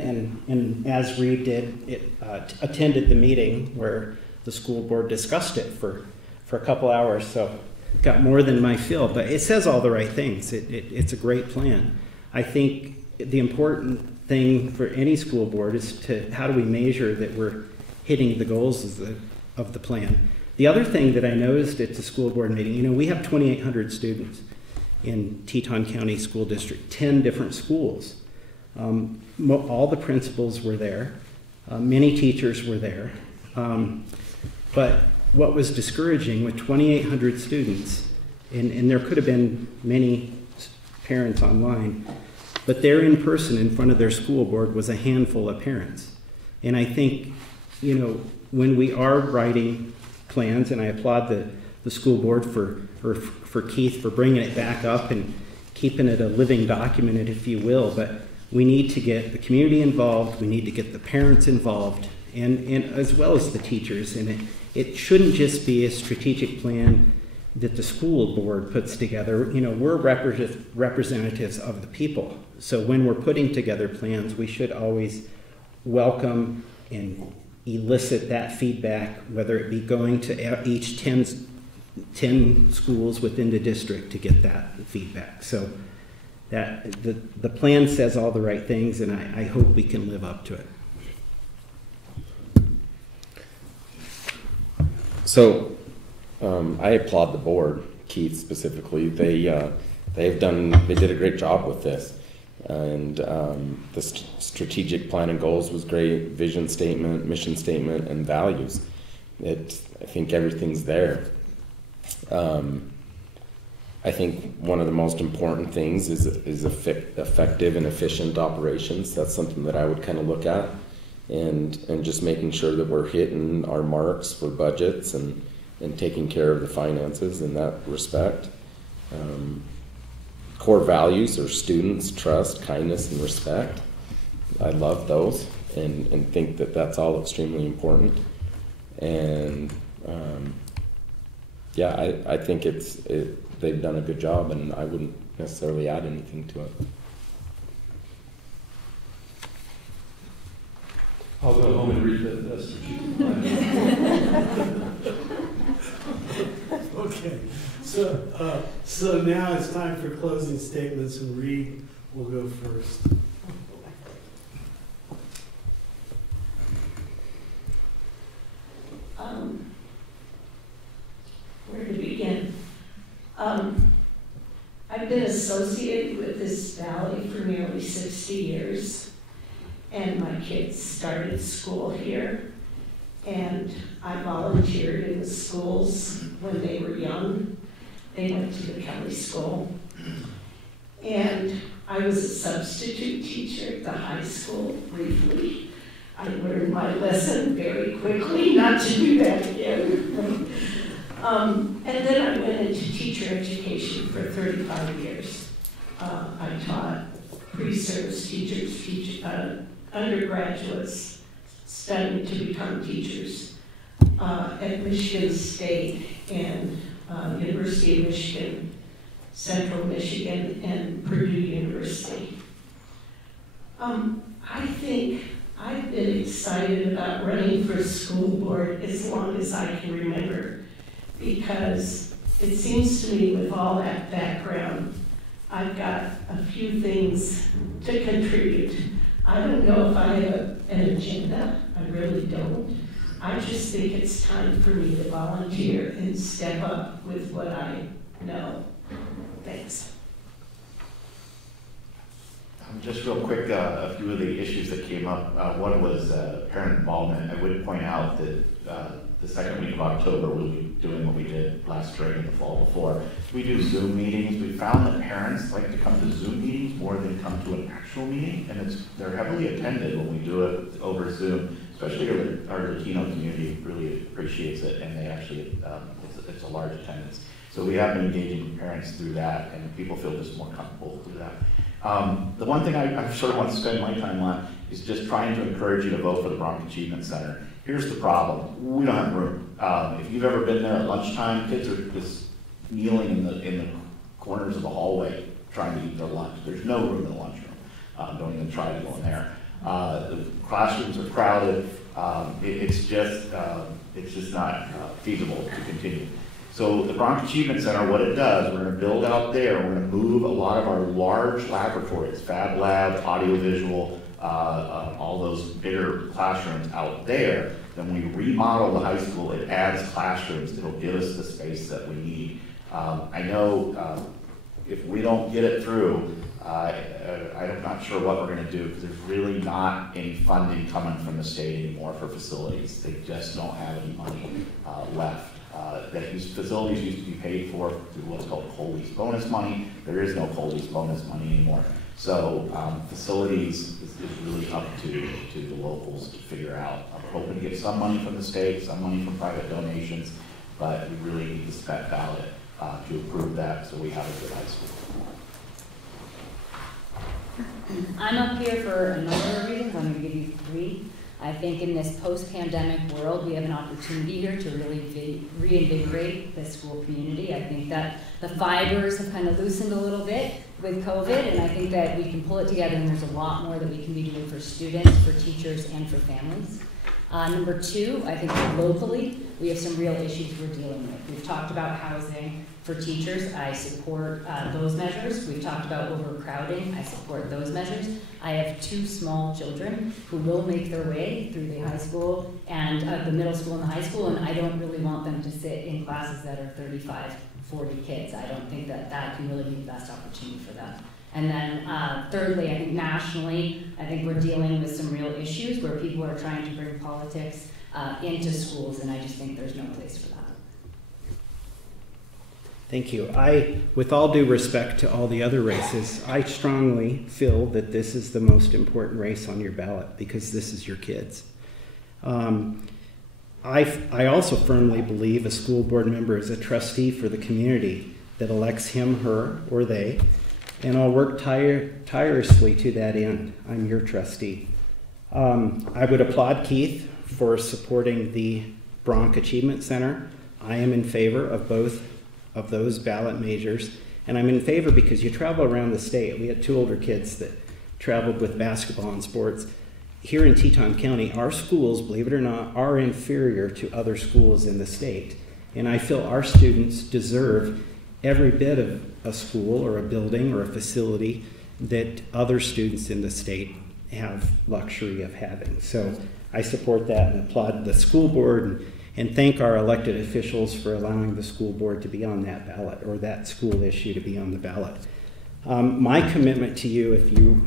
and as Reed did, attended the meeting where the school board discussed it for a couple hours, so got more than my fill, but it says all the right things. It's a great plan. I think the important thing for any school board is how do we measure that we're hitting the goals of the plan. The other thing that I noticed at the school board meeting, you know, we have 2,800 students in Teton County School District, 10 different schools. All the principals were there. Many teachers were there. But what was discouraging with 2,800 students, and there could have been many parents online, but there in person in front of their school board was a handful of parents. And I think, you know, when we are writing plans, and I applaud the school board for Keith for bringing it back up and keeping it a living document, if you will, but we need to get the community involved, we need to get the parents involved, and as well as the teachers. And it shouldn't just be a strategic plan that the school board puts together. You know, we're representatives of the people. So when we're putting together plans, we should always welcome and elicit that feedback, whether it be going to each 10 schools within the district to get that feedback. So that the plan says all the right things, and I hope we can live up to it. So I applaud the board, Keith specifically. They did a great job with this, and the strategic plan and goals was great. Vision statement, mission statement, and values. I think everything's there. I think one of the most important things is effective and efficient operations. That's something that I would kind of look at, and just making sure that we're hitting our marks for budgets and taking care of the finances in that respect. Core values are students, trust, kindness, and respect. I love those and think that that's all extremely important. And yeah, I think they've done a good job, and I wouldn't necessarily add anything to it. I'll go home and read the strategic plan. Okay, so now it's time for closing statements, and Reed will go first. Where to begin? I've been associated with this valley for nearly 60 years, and my kids started school here, and I volunteered in the schools when they were young. They went to the Kelly School, and I was a substitute teacher at the high school briefly. I learned my lesson very quickly, not to do that again. And then I went into teacher education for 35 years. I taught pre-service teachers, undergraduates studying to become teachers at Michigan State and University of Michigan, Central Michigan, and Purdue University. I think I've been excited excited about running for school board as long as I can remember, because it seems to me with all that background, I've got a few things to contribute. I don't know if I have an agenda, I really don't. I just think it's time for me to volunteer and step up with what I know. Thanks. Just real quick, a few of the issues that came up. One was parent involvement. I would point out that the second week of October, we'll be doing what we did last spring and the fall before. We do Zoom meetings. We found that parents like to come to Zoom meetings more than come to an actual meeting, and they're heavily attended when we do it over Zoom. Especially our Latino community really appreciates it, and they actually, it's a large attendance. So we have been engaging parents through that, and people feel just more comfortable through that. The one thing I sort of want to spend my time on is just trying to encourage you to vote for the Bronx Achievement Center. Here's the problem. We don't have room. If you've ever been there at lunchtime, kids are just kneeling in the corners of the hallway trying to eat their lunch. There's no room in the lunchroom. Don't even try to go in there. The classrooms are crowded. It's just not feasible to continue. So the Bronx Achievement Center, what it does, we're going to build out there, we're going to move a lot of our large laboratories, Fab Lab, audiovisual, all those bigger classrooms out there. Then we remodel the high school, it adds classrooms, it'll give us the space that we need. I know if we don't get it through, I'm not sure what we're going to do, because there's really not any funding coming from the state anymore for facilities. They just don't have any money left. These facilities used to be paid for through what's called KHOL bonus money. There is no KHOL bonus money anymore. So facilities is really up to the locals to figure out. I'm hoping to get some money from the state, some money from private donations, but we really need the spec ballot to approve that so we have a good high school. I'm up here for a number of reasons. I'm going to give you 3. I think in this post-pandemic world, we have an opportunity here to really reinvigorate the school community. I think that the fibers have kind of loosened a little bit with COVID, and I think that we can pull it together, and there's a lot more that we can be doing for students, for teachers, and for families. Number 2, I think locally, we have some real issues we're dealing with. We've talked about housing for teachers. I support those measures. We've talked about overcrowding. I support those measures. I have 2 small children who will make their way through the high school and the middle school and the high school, and I don't really want them to sit in classes that are 35, 40 kids. I don't think that can really be the best opportunity for them. And then thirdly, I think nationally, I think we're dealing with some real issues where people are trying to bring politics into schools, and I just think there's no place for that. Thank you. With all due respect to all the other races, I strongly feel that this is the most important race on your ballot because this is your kids. I also firmly believe a school board member is a trustee for the community that elects him, her, or they, and I'll work tirelessly to that end. I'm your trustee. I would applaud Keith for supporting the Bronx Achievement Center. I am in favor of both of those ballot measures, and I'm in favor because you travel around the state. We had 2 older kids that traveled with basketball and sports. Here in Teton County, our schools, believe it or not, are inferior to other schools in the state, and I feel our students deserve every bit of a school or a building or a facility that other students in the state have luxury of having. So I support that and applaud the school board and thank our elected officials for allowing the school board to be on that ballot, or that school issue to be on the ballot. My commitment to you,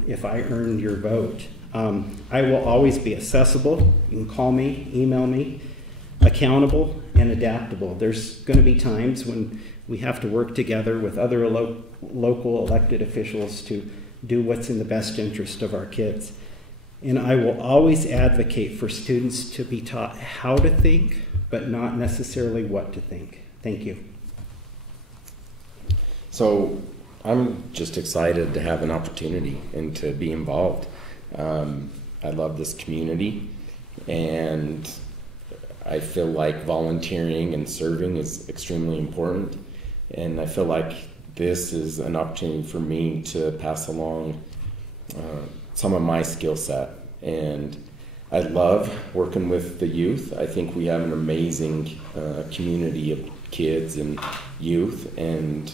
if I earn your vote, I will always be accessible. You can call me, email me, accountable and adaptable. There's going to be times when we have to work together with other local elected officials to do what's in the best interest of our kids. And I will always advocate for students to be taught how to think, but not necessarily what to think. Thank you. So I'm just excited to have an opportunity and to be involved. I love this community, and I feel like volunteering and serving is extremely important. And I feel like this is an opportunity for me to pass along some of my skill set. And I love working with the youth. I think we have an amazing community of kids and youth, and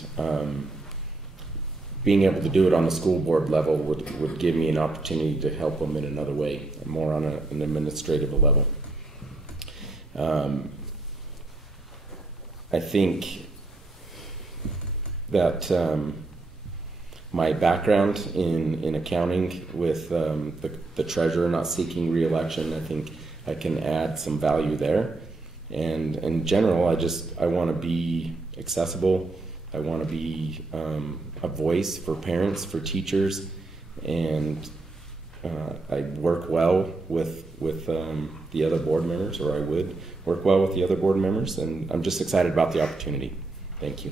being able to do it on the school board level would give me an opportunity to help them in another way, more on an administrative level. I think that my background in accounting with the treasurer not seeking re-election, I think I can add some value there. And in general, I want to be accessible. I want to be a voice for parents, for teachers, and I work well with the other board members, or I would work well with the other board members, and I'm just excited about the opportunity. Thank you.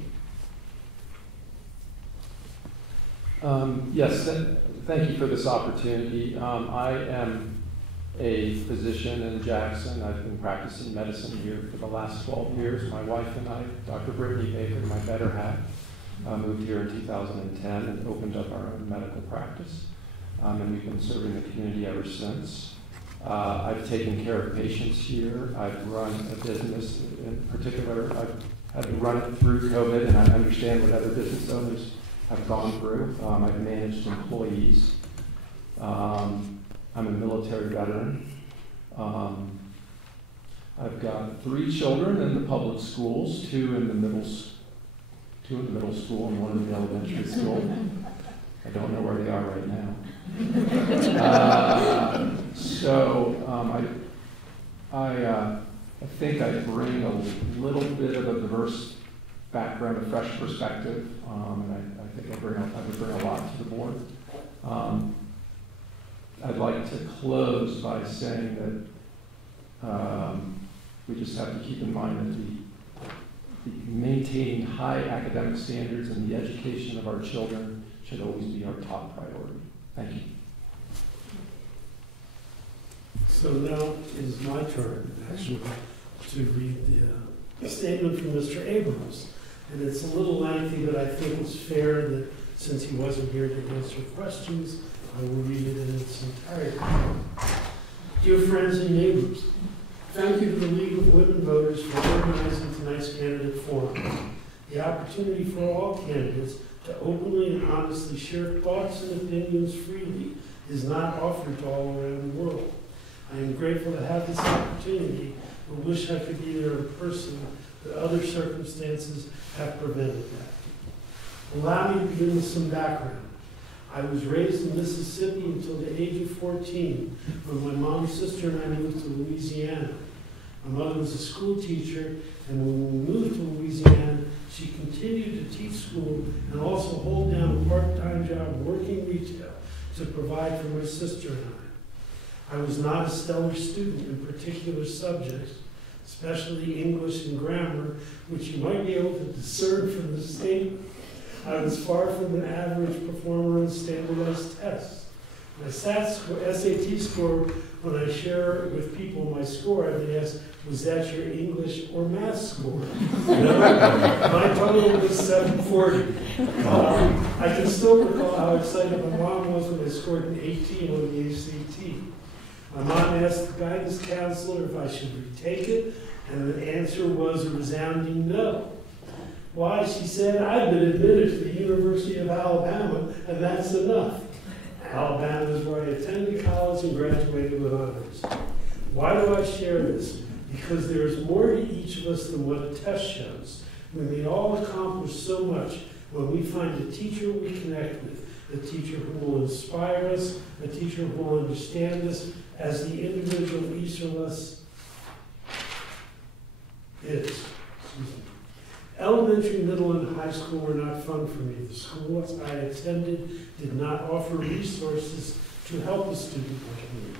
Yes, thank you for this opportunity. I am a physician in Jackson. I've been practicing medicine here for the last 12 years. My wife and I, Dr. Brittany Baker, my better half, moved here in 2010 and opened up our own medical practice. And we've been serving the community ever since. I've taken care of patients here. I've run a business in particular. I've had to run it through COVID, and I understand what other business owners have gone through. I've managed employees. I'm a military veteran. I've got 3 children in the public schools, 2 in the middle school and 1 in the elementary school. I don't know where they are right now. I think I bring a little bit of a diverse background, a fresh perspective, and I think I would bring a lot to the board. I'd like to close by saying that we just have to keep in mind that maintaining high academic standards and the education of our children should always be our top priority. Thank you. So now is my turn, actually, to read the statement from Mr. Abrams. And it's a little lengthy, but I think it's fair that since he wasn't here to answer questions, I will read it in its entirety. Dear friends and neighbors, thank you to the League of Women Voters for organizing tonight's candidate forum. The opportunity for all candidates to openly and honestly share thoughts and opinions freely is not offered to all around the world. I am grateful to have this opportunity, but wish I could be there in person, but other circumstances have prevented that. Allow me to begin with some background. I was raised in Mississippi until the age of 14, when my mom's sister and I moved to Louisiana. My mother was a school teacher, and when we moved to Louisiana, she continued to teach school and also hold down a part-time job working retail to provide for my sister and I. I was not a stellar student in particular subjects, especially English and grammar, which you might be able to discern from the statement. I was far from an average performer on standardized tests. My SAT score, when I share with people my score, I've been asked, was that your English or math score? My total was 740. I can still recall how excited my mom was when I scored an 18 on the ACT. My mom asked the guidance counselor if I should retake it, and the answer was a resounding no. Why? She said, I've been admitted to the University of Alabama, and that's enough. Alabama is where I attended college and graduated with honors. Why do I share this? Because there is more to each of us than what a test shows. We may all accomplish so much when we find a teacher we connect with, a teacher who will inspire us, a teacher who will understand us as the individual each of us is. Elementary, middle, and high school were not fun for me. The schools I attended did not offer resources to help a student like me.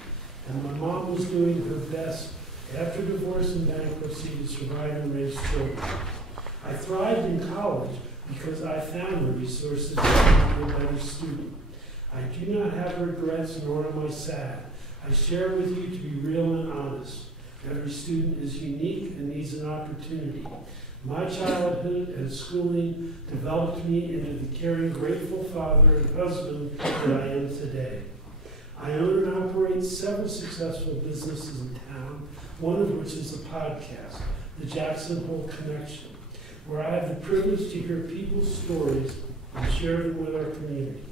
And my mom was doing her best after divorce and bankruptcy to survive and raise children. I thrived in college because I found the resources to be a better student. I do not have regrets, nor am I sad. I share with you to be real and honest. Every student is unique and needs an opportunity. My childhood and schooling developed me into the caring, grateful father and husband that I am today. I own and operate joined several successful businesses in town, one of which is a podcast, the Jackson Hole Connection, where I have the privilege to hear people's stories and share them with our community.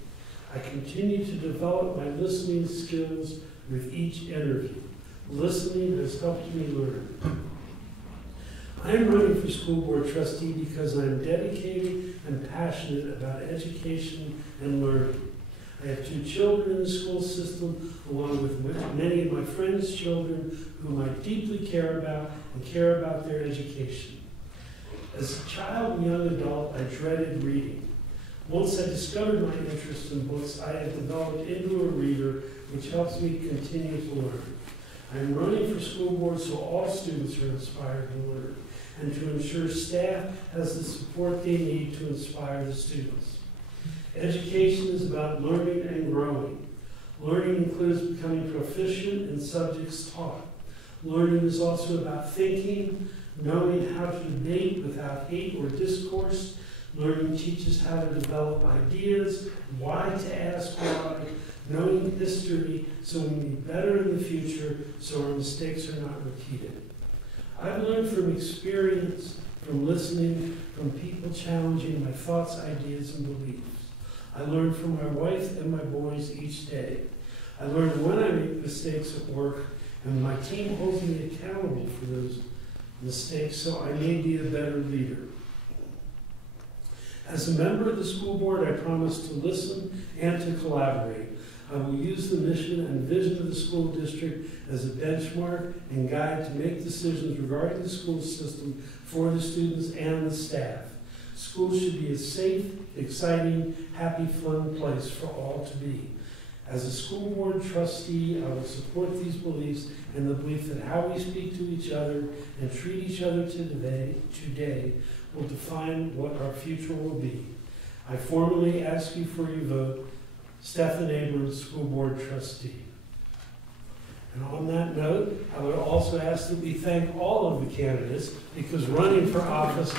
I continue to develop my listening skills with each interview. Listening has helped me learn. I am running for school board trustee because I am dedicated and passionate about education and learning. I have 2 children in the school system, along with many of my friends' children whom I deeply care about and care about their education. As a child and young adult, I dreaded reading. Once I discovered my interest in books, I have developed into a reader, which helps me continue to learn. I am running for school board so all students are inspired to learn, and to ensure staff has the support they need to inspire the students. Education is about learning and growing. Learning includes becoming proficient in subjects taught. Learning is also about thinking, knowing how to debate without hate or discourse. Learning teaches how to develop ideas, why to ask why, knowing history so we can be better in the future so our mistakes are not repeated. I've learned from experience, from listening, from people challenging my thoughts, ideas, and beliefs. I learn from my wife and my boys each day. I learn when I make mistakes at work, and my team holds me accountable for those mistakes so I may be a better leader. As a member of the school board, I promise to listen and to collaborate. I will use the mission and vision of the school district as a benchmark and guide to make decisions regarding the school system for the students and the staff. Schools should be a safe, exciting, happy, fun place for all to be. As a school board trustee, I will support these beliefs and the belief that how we speak to each other and treat each other today will define what our future will be. I formally ask you for your vote. Stephen Abrams, School Board Trustee. And on that note, I would also ask that we thank all of the candidates because running for office